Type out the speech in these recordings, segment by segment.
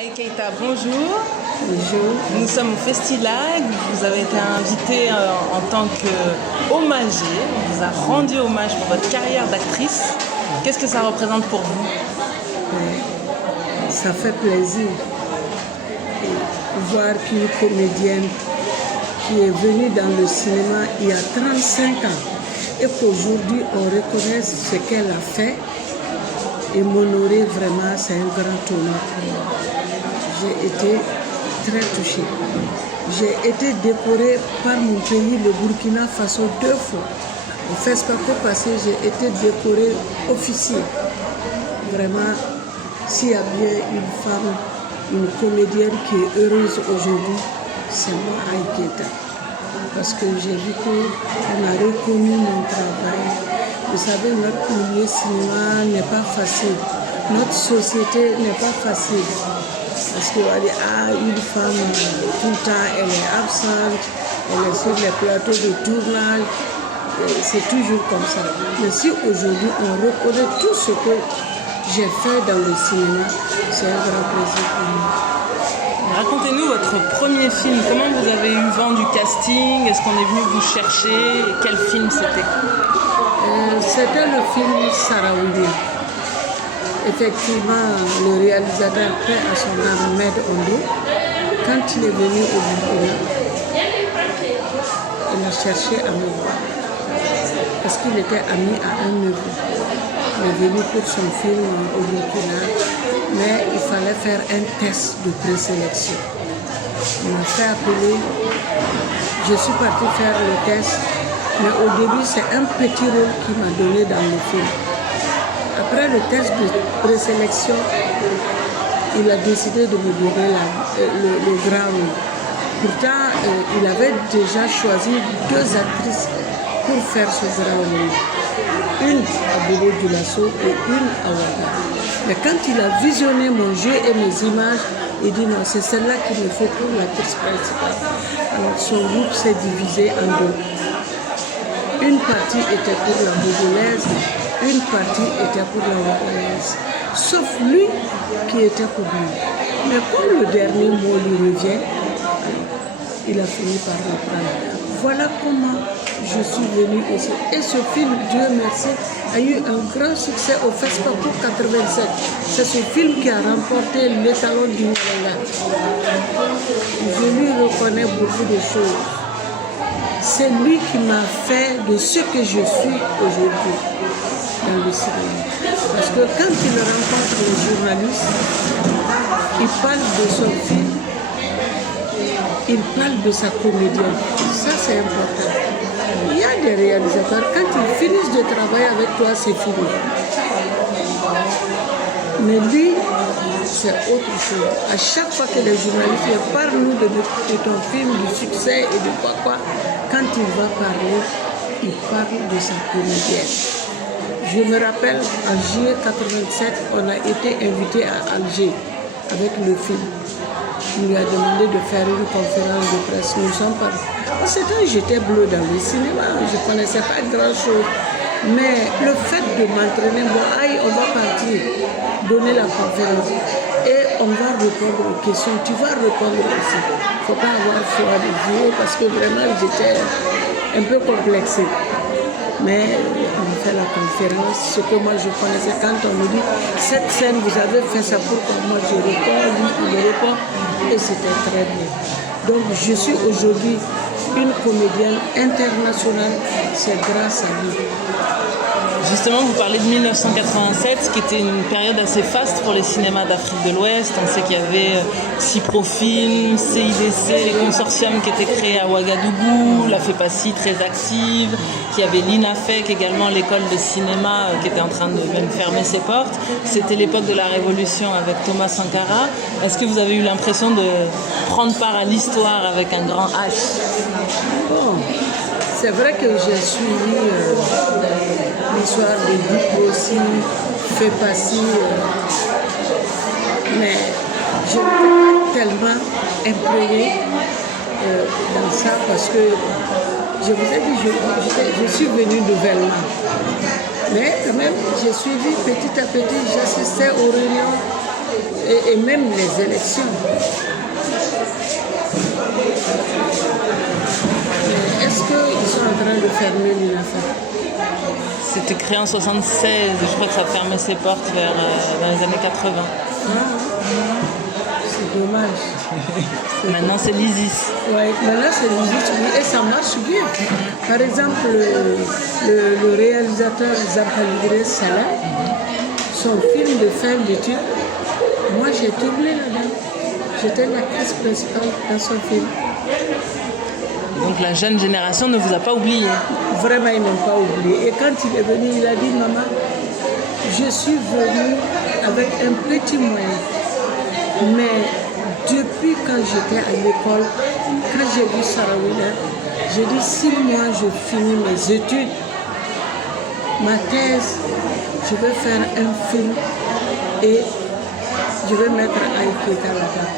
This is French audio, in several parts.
Aïe Keïta, bonjour. Bonjour. Nous sommes au Festilag. Vous avez été invité en tant qu'hommagé. On vous a rendu hommage pour votre carrière d'actrice. Qu'est-ce que ça représente pour vous? Ça fait plaisir de voir qu'une comédienne qui est venue dans le cinéma il y a 35 ans et qu'aujourd'hui on reconnaît ce qu'elle a fait et m'honorer vraiment, c'est un grand honneur pour moi. J'ai été très touchée. J'ai été décorée par mon pays, le Burkina Faso, 2 fois. Au FESPACO passé, j'ai été décorée officier. Vraiment, s'il y a bien une femme, une comédienne qui est heureuse aujourd'hui, c'est moi, Aïe Keïta. Parce que j'ai vu qu'on a reconnu mon travail. Vous savez, notre milieu cinéma n'est pas facile. Notre société n'est pas facile. Parce qu'on va dire, une femme, tout le temps, elle est absente, elle est sur les plateaux de tournage. C'est toujours comme ça. Mais si aujourd'hui, on reconnaît tout ce que j'ai fait dans le cinéma, c'est un grand plaisir pour moi. Racontez-nous votre premier film. Comment vous avez eu vent du casting? Est-ce qu'on est venu vous chercher? Et quel film c'était? C'était le film Saraouli. Effectivement, le réalisateur paix à son âme, Med Ondo, quand il est venu au Burkina, il a cherché à me voir. Parce qu'il était ami à un neveu. Il est venu pour son film au Burkina, mais il fallait faire un test de présélection. Il m'a fait appeler, je suis partie faire le test, mais au début c'est un petit rôle qu'il m'a donné dans le film. Après le test de présélection, il a décidé de me donner le grand rôle. Pourtant, il avait déjà choisi 2 actrices pour faire ce grand rôle. Une à Bobo Dioulasso et une à Ouaga. Mais quand il a visionné mon jeu et mes images, il dit non, c'est celle-là qu'il me faut pour l'actrice principale. Alors son groupe s'est divisé en 2. Une partie était pour la Bobolaise, une partie était pour la Ouagalaise. Sauf lui qui était pour lui. Mais comme le dernier mot lui revient, il a fini par le prendre. Voilà comment je suis venue ici. Et ce film, Dieu merci, a eu un grand succès au FESPACO 87. C'est ce film qui a remporté l'étalon du Mouanga. Je lui reconnais beaucoup de choses. C'est lui qui m'a fait de ce que je suis aujourd'hui dans le cinéma. Parce que quand il rencontre les journalistes, il parle de son film, il parle de sa comédienne. Ça, c'est important. Il y a des réalisateurs, quand ils finissent de travailler avec toi, c'est fini. Mais lui, c'est autre chose. À chaque fois que les journalistes viennent, parle-nous de ton film, du succès et de quoi. Quand il va parler, il parle de sa comédienne. Je me rappelle, en juillet 87, on a été invité à Alger avec le film. Il lui a demandé de faire une conférence de presse. Nous sommes pas. C'était j'étais bleue dans le cinéma, je ne connaissais pas grand-chose. Mais le fait de m'entraîner, on va partir, donner la conférence et on va répondre aux questions. Tu vas répondre aussi. Il ne faut pas avoir froid de yeux parce que vraiment j'étais un peu complexée. Mais on fait la conférence, ce que moi je connaissais quand on me dit cette scène vous avez fait ça pourquoi moi je réponds, lui il répond et c'était très bien. Donc je suis aujourd'hui une comédienne internationale, c'est grâce à lui. Justement, vous parlez de 1987, qui était une période assez faste pour les cinémas d'Afrique de l'Ouest. On sait qu'il y avait Ciprofilm, CIDC, les consortiums qui étaient créés à Ouagadougou, la FEPACI très active, qu'il y avait l'INAFEC également, l'école de cinéma qui était en train de même fermer ses portes. C'était l'époque de la Révolution avec Thomas Sankara. Est-ce que vous avez eu l'impression de prendre part à l'histoire avec un grand H? Bon, c'est vrai que j'ai suivi l'histoire de Duplo aussi, FEPACI, mais je n'étais pas tellement imprégnée dans ça parce que je vous ai dit, je suis venue nouvellement. Mais quand même, j'ai suivi petit à petit, j'assistais aux réunions et même les élections. Mais est-ce qu'ils sont en train de fermer l'UNAFA? C'était créé en 76, je crois que ça fermait ses portes dans les années 80. C'est dommage. Maintenant c'est l'ISIS. Oui, maintenant c'est l'ISIS, oui, et ça marche bien. Par exemple, le réalisateur Zarkhalidre Salah, son film de fin d'études, moi j'ai tourné là-dedans. J'étais l'actrice principale dans son film. Donc la jeune génération ne vous a pas oublié. Vraiment, ils ne m'ont pas oublié. Et quand il est venu, il a dit, maman, je suis venue avec un petit moyen. Mais depuis quand j'étais à l'école, quand j'ai vu Sarawina, j'ai dit, si moi je finis mes études, ma thèse, je vais faire un film et je vais mettre Aïketa là-dedans.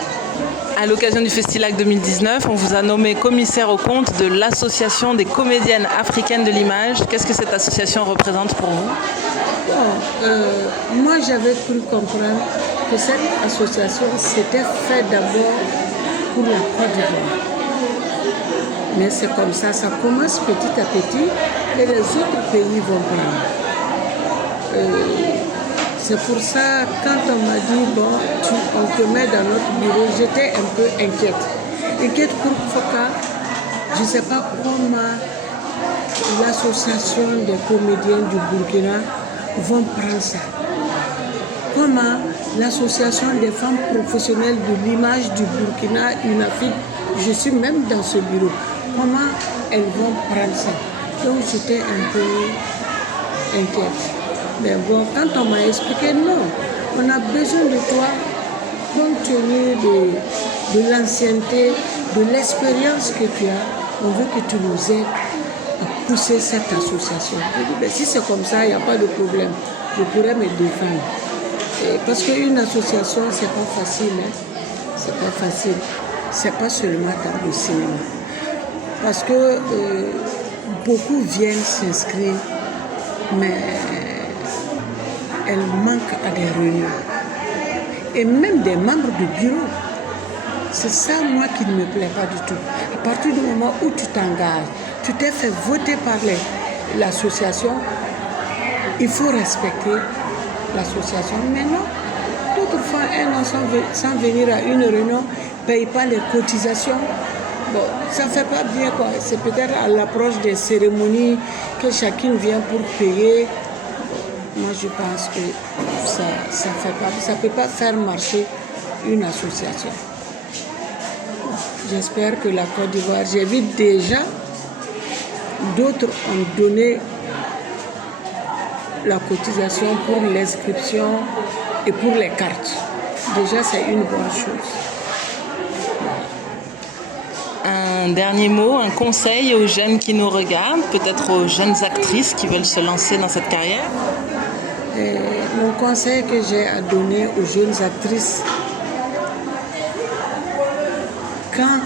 À l'occasion du Festilac 2019, on vous a nommé commissaire aux comptes de l'Association des comédiennes africaines de l'image. Qu'est-ce que cette association représente pour vous? Moi, j'avais cru comprendre que cette association s'était faite d'abord pour la Côte d'Ivoire. Mais c'est comme ça commence petit à petit et les autres pays vont prendre. C'est pour ça, quand on m'a dit, bon, on te met dans notre bureau, j'étais un peu inquiète. Inquiète pour Foka, je ne sais pas comment l'association des comédiens du Burkina vont prendre ça. Comment l'association des femmes professionnelles de l'image du Burkina, UNAFID, je suis même dans ce bureau, comment elles vont prendre ça. Donc j'étais un peu inquiète. Mais bon, quand on m'a expliqué, non, on a besoin de toi, compte tenu de l'ancienneté, de l'expérience que tu as, on veut que tu nous aides à pousser cette association. Je dis, ben, si c'est comme ça, il n'y a pas de problème, je pourrais me défendre. Et parce qu'une association, c'est pas facile, hein? C'est pas facile. C'est pas seulement dans le cinéma. Parce que beaucoup viennent s'inscrire, mais elles manquent à des réunions. Et même des membres du bureau. C'est ça, moi, qui ne me plaît pas du tout. À partir du moment où tu t'engages, tu t'es fait voter par l'association, il faut respecter l'association. Mais non, d'autres fois, un an sans venir à une réunion, ne paye pas les cotisations. Bon, ça ne fait pas bien, quoi. C'est peut-être à l'approche des cérémonies que chacune vient pour payer. Moi, je pense que ça ne peut pas faire marcher une association. J'espère que la Côte d'Ivoire, j'ai vu déjà, d'autres ont donné la cotisation pour l'inscription et pour les cartes. Déjà, c'est une bonne chose. Un dernier mot, un conseil aux jeunes qui nous regardent, peut-être aux jeunes actrices qui veulent se lancer dans cette carrière? Mon conseil que j'ai à donner aux jeunes actrices, quand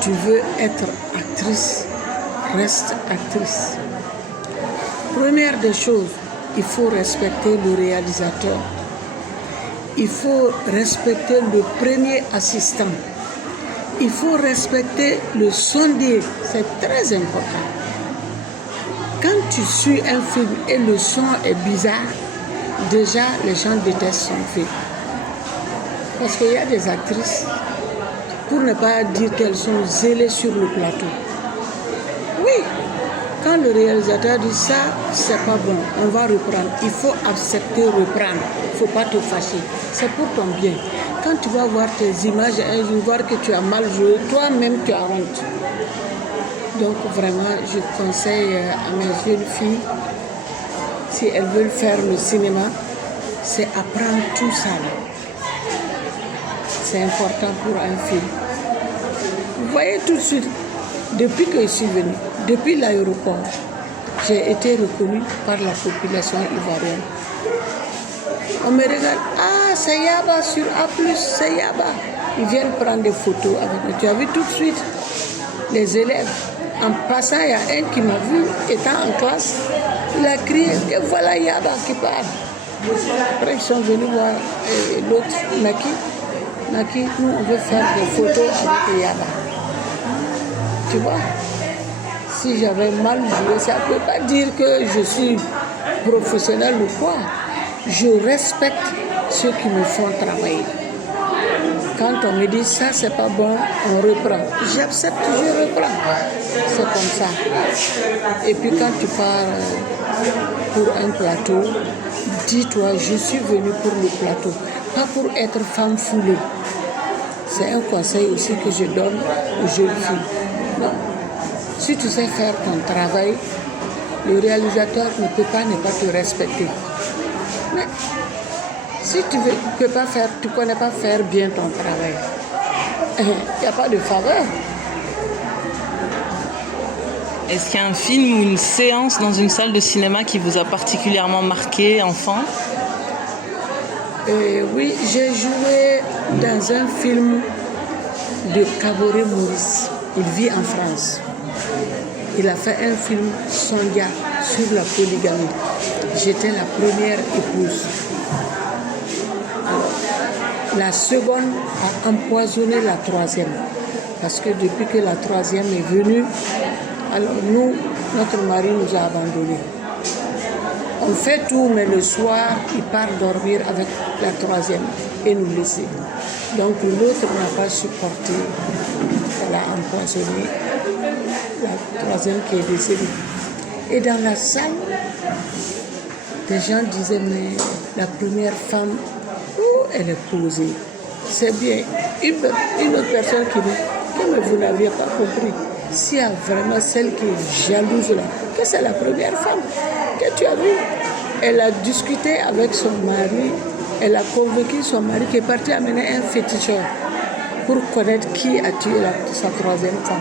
tu veux être actrice, reste actrice. Première des choses, il faut respecter le réalisateur. Il faut respecter le premier assistant. Il faut respecter le sondier. C'est très important. Quand tu suis un film et le son est bizarre, déjà les gens détestent son film. Parce qu'il y a des actrices, pour ne pas dire qu'elles sont zélées sur le plateau. Oui, quand le réalisateur dit ça, c'est pas bon, on va reprendre. Il faut accepter reprendre. Il ne faut pas te fâcher. C'est pour ton bien. Quand tu vas voir tes images et un jour voir que tu as mal joué, toi-même tu as honte. Donc vraiment, je conseille à mes jeunes filles, si elles veulent faire le cinéma, c'est apprendre tout ça. C'est important pour un film. Vous voyez tout de suite, depuis que je suis venue, depuis l'aéroport, j'ai été reconnue par la population ivoirienne. On me regarde, ah c'est Yaba sur A+, c'est Yaba. Ils viennent prendre des photos avec moi. Tu as vu tout de suite les élèves. En passant, il y a un qui m'a vu, étant en classe, il a crié, et voilà Yaba qui parle. Après, ils sont venus voir l'autre, Naki. Naki, nous, on veut faire des photos avec Yaba. Tu vois? Si j'avais mal joué, ça ne peut pas dire que je suis professionnel ou quoi. Je respecte ceux qui me font travailler. Quand on me dit ça, c'est pas bon, on reprend. J'accepte, je reprends. C'est comme ça. Et puis quand tu pars pour un plateau, dis-toi, je suis venue pour le plateau, pas pour être femme foulée. C'est un conseil aussi que je donne aux jeunes filles. Non. Si tu sais faire ton travail, le réalisateur ne peut pas ne pas te respecter. Mais si tu ne peux pas faire, tu ne connais pas faire bien ton travail, il n'y a pas de faveur. Est-ce qu'il y a un film ou une séance dans une salle de cinéma qui vous a particulièrement marqué, enfant? Oui, j'ai joué dans un film de Caboret Maurice. Il vit en France. Il a fait un film Sondia sur la polygamie. J'étais la première épouse. La seconde a empoisonné la troisième. Parce que depuis que la troisième est venue, alors nous, notre mari nous a abandonnés. On fait tout, mais le soir, il part dormir avec la troisième et nous laisser. Donc l'autre n'a pas supporté. Elle a empoisonné la troisième qui est décédée. Et dans la salle, des gens disaient, mais la première femme, elle est posée. C'est bien. Une autre personne qui dit, mais vous n'aviez pas compris. S'il y a vraiment celle qui est jalouse là, que c'est la première femme que tu as vue. Elle a discuté avec son mari, elle a convaincu son mari qui est parti amener un féticheur pour connaître qui a tué sa troisième femme.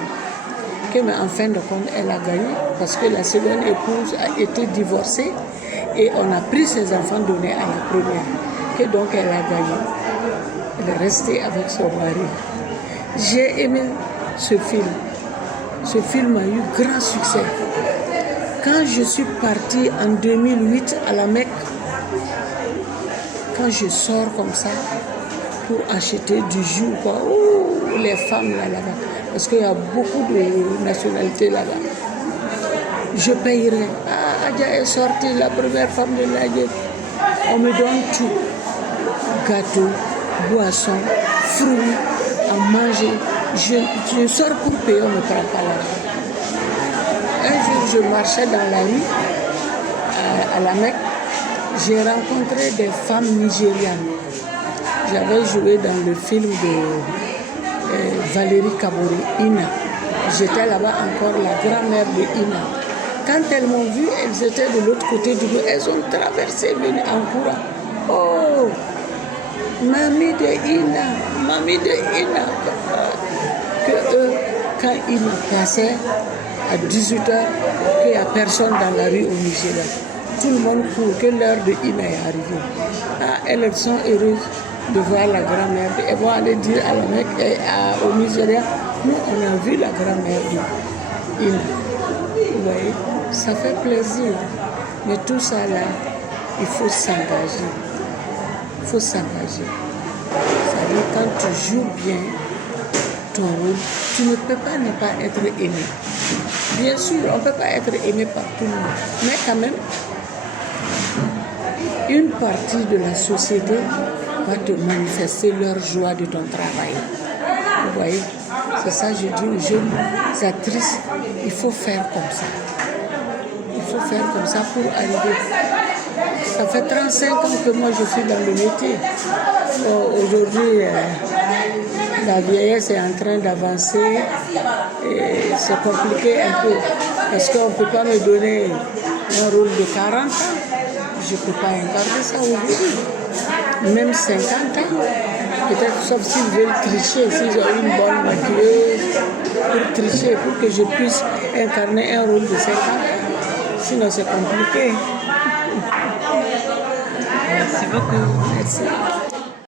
Mais en fin de compte, elle a gagné parce que la seconde épouse a été divorcée et on a pris ses enfants donnés à la première. Et donc elle a gagné. Elle est restée avec son mari. J'ai aimé ce film. Ce film a eu grand succès. Quand je suis partie en 2008 à la Mecque, quand je sors comme ça pour acheter du jus, les femmes là-bas, parce qu'il y a beaucoup de nationalités là-bas, je payerai. Adja est sortie, la première femme de l'Adja. On me donne tout. Gâteau, boisson, fruits, à manger. Je sors pour payer, on ne me prend pas l'argent. Un jour, je marchais dans la rue, à la Mecque, j'ai rencontré des femmes nigérianes. J'avais joué dans le film de Valérie Kaboré, Ina. J'étais là-bas encore la grand-mère de Ina. Quand elles m'ont vu, elles étaient de l'autre côté du bout. Elles ont traversé, venues en courant. Oh, mamie de Ina, mamie de Ina. Que eux, quand ils passaient à 18h, qu'il n'y a personne dans la rue au Nigeria. Tout le monde court, que l'heure de Ina est arrivée. Elles sont heureuses de voir la grand-mère. Elles vont aller dire à la Mecque et au Nigeria, nous on a vu la grand-mère de Ina. Vous voyez, ça fait plaisir. Mais tout ça là, il faut s'engager. Il faut s'engager. C'est-à-dire quand tu joues bien ton rôle, tu ne peux pas ne pas être aimé. Bien sûr, on ne peut pas être aimé par tout le monde. Mais quand même, une partie de la société va te manifester leur joie de ton travail. Vous voyez, c'est ça que je dis aux jeunes actrices, il faut faire comme ça. Il faut faire comme ça pour arriver. Ça fait 35 ans que moi je suis dans le métier. Aujourd'hui, la vieillesse est en train d'avancer et c'est compliqué un peu parce qu'on ne peut pas me donner un rôle de 40 ans. Je ne peux pas incarner ça aujourd'hui. Même 50 ans, peut-être sauf s'ils veulent tricher, s'ils ont une bonne maquilleuse pour tricher, pour que je puisse incarner un rôle de 50 ans. Sinon c'est compliqué. Merci beaucoup. Merci.